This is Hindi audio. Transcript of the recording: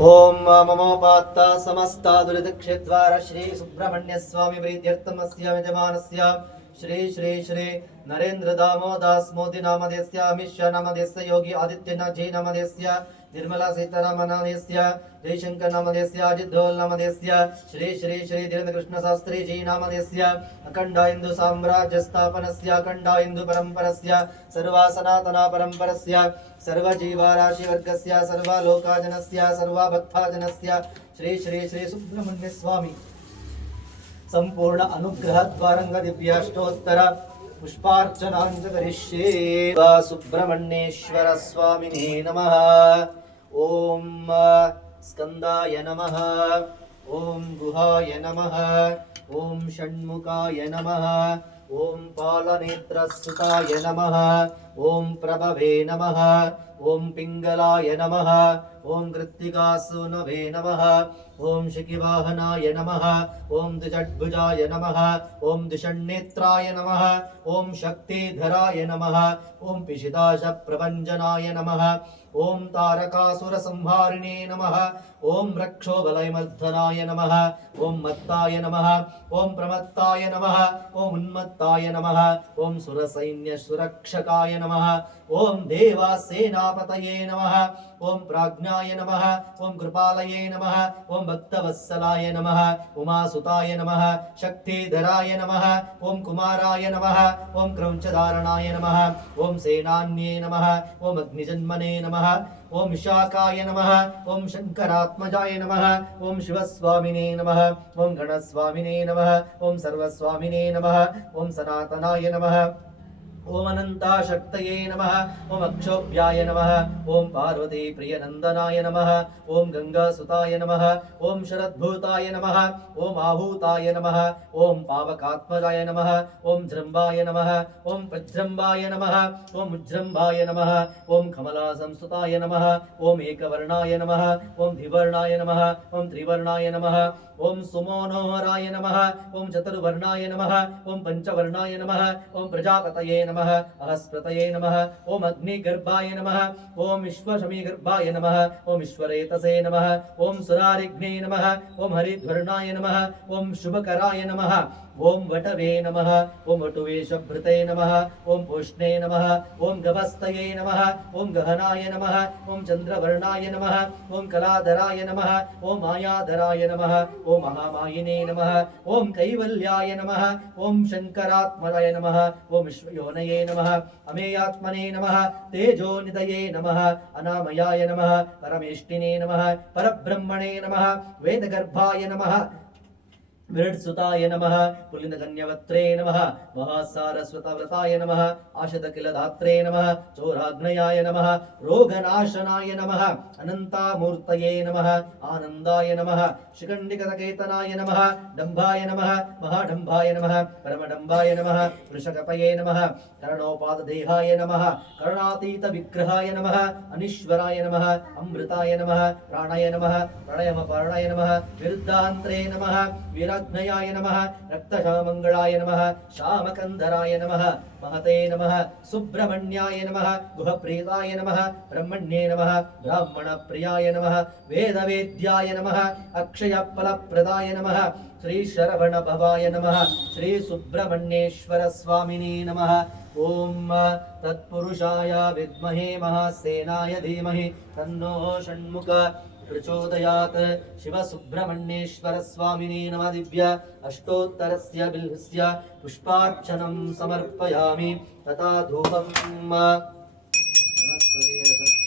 ओम ममोपात्ता समस्ता दुरितक्षेद्वार श्री सुब्रह्मण्य स्वामी प्रीत्यर्थमस्य यजमानस्य श्री श्री श्री नरेंद्र दामोदास मोदी नामधेस्य अमित शाह नामधेस्य योगी आदित्यनाथ जी नामधेस्य निर्मला सीतारामन नामधेस्य जयशंकर नामधेस्य अजित धोल नामधेस्य श्री श्री श्री धीरेन्द्र कृष्ण शास्त्री जी नामधेस्य अखंड हिंदू साम्राज्य स्थापनस्य अखंड हिंदू परंपरस्य सर्वा सनातना परंपरस्य सर्वजीवराशिवर्गस्य सर्वलोकाजनस्य सर्वभक्ताजनस्य श्री श्री श्री सुब्रह्मण्य स्वामी संपूर्ण अनुग्रह द्वारंग दिव्याष्टोत्तर पुष्पार्चनांच करिष्ये। सुब्रह्मण्येश्वर स्वामिने नमः। ओम स्कंदाय नमः। ओम गुहाय नमः। ओम षण्मुखाय नमः। ओम पालनेत्रसुताय नमः। ओम प्रभवे नमः। ओम पिंगलाय नमः। ओम कृत्तिकासूनवे नमः। ओम शिखिवाहनाय नमः। ओम द्विजड्भुजाय नमः। ओम द्विषण्नेत्राय नमः। ओम शक्तिधराय नमः। ओम पिशिताश प्रभंजनाय नमः। ओम तारकासुर संहारिणे नमः। ओम रक्षोबलयमर्दनाय नमः। ओम मत्ताय नमः। ओम प्रमत्ताय नमः। ओम उन्मत्ताय नमः। ओम सुरसैन्य सुरक्षकाय नमः। ओम देवासेनापतये नमः। ओम प्राज्ञाय नमः। ओम कृपालये नमः। ओम भक्तवत्सलाय नमः। उमासुताय नमः। शक्तिधराय नमः। ओम कुमाराय नमः। ओम क्रौंचधारणाय नमः। ओम सेनान्ये नमः। ओम अग्निजन्मने नमः। ओम विशाखाय नमः। ओम शंकरात्मजाय नमः। ओम शिवस्वामिने नमः। ओम गणस्वामिने नमः। ओम सर्वस्वामिने नमः। ओम सनातनाय नमः। ओम अनंताशक्तये नमः। ओम अक्षोभ्याय नमः। ओम पार्वती प्रियनंदनाय नमः। ओम गंगासुताय नमः। ओम शरद्भूताय नमः। ओम आहूताय नमः। ओम पावकात्मजाय नमः। ओम जृंभाय नमः। ओम प्रजृंभाय नमः। ओम उज्जृंभाय नमः। ओम कमला संस्तुताय नमः। ओम एकवर्णाय नमः। ओम द्विवर्णाय नमः। ओम त्रिवर्णाय नमः। ओम सुमोनोहराय नमः। ओम चतुर्वर्णाय नमः। ओम पंचवर्णाय नमः। ओम प्रजापतये नमः। अहस्पतये नमः। ओम अग्निगर्भाय नमः। ओम विश्वशमीगर्भाय नमः। ओम ईश्वरेतसे नमः। ओम सुरारिघ्ने नमः। ओम हरिध्वर्णाय नमः। ओम शुभकराय नमः। ओम वटवे नमः। ओम वटुवेशभृते नमः। ओम पुष्णे नमः। ओम गभस्तये नमः। ओम गहनाय नमः। ओम चंद्रवर्णाय नमः। ओम कलाधराय नमः। ओम मायाधराय नमः। ओम महामायिने नमः। ओम कैवल्याय नमः। ओम शंकरात्मजाय नमः। ओम विश्वयोनये नमः। अमेयात्मने नमः। तेजोनिधये नमः। अनामयाय नमः। परमेष्टिने नमः। परब्रह्मणे नमः। वेदगर्भाय नमः। विरट्सुताय नमः। पुलिनगण्यवत्रे नमः। महासारस्वतव्रताय नमः। आशदकिलधात्रे नमः। चोराग्नयाय नमः। रोगनाशनाय नमः। अनन्तामूर्तये नमः। आनन्दाय नमः। शिखण्डिकतकेतनाय नमः। डम्भाय नमः। महाडम्भाय नमः। परमडम्भाय नमः। वृषकपये नमः। करणोपातदेहाय नमः। करुणातीतविग्रहाय नमः। अनीश्वराय नमः। अमृताय नमः। प्राणाय नमः। प्रणयमपारणाय नमः। विरुद्धान्त्रे नमः। वीराग्नयाय नमः। रक्तशामङ्गलाय नमः। श्यामकन्धराय नमः। महते नमः। सुब्रह्मण्याय नमः। गुहप्रीताय नमः। ब्रह्मण्ये नमः। ब्राह्मणप्रियाय नमः। वेदवेद्याय नमः। अक्षयफलप्रदाय नमः। श्री शरवणभवाय नमः। श्री सुब्रह्मण्येश्वर स्वामिने नमः। ओम तत्पुरुषाय विद्महे महासेनाय धीमहि तन्नो षण्मुख प्रचोदयात्। शिव सुब्रह्मण्येश्वर स्वामिने नमः। दिव्य अष्टोत्तरस्य बिल्हस्य पुष्पार्चनं समर्पयामि तथा धूपम् वनस्पति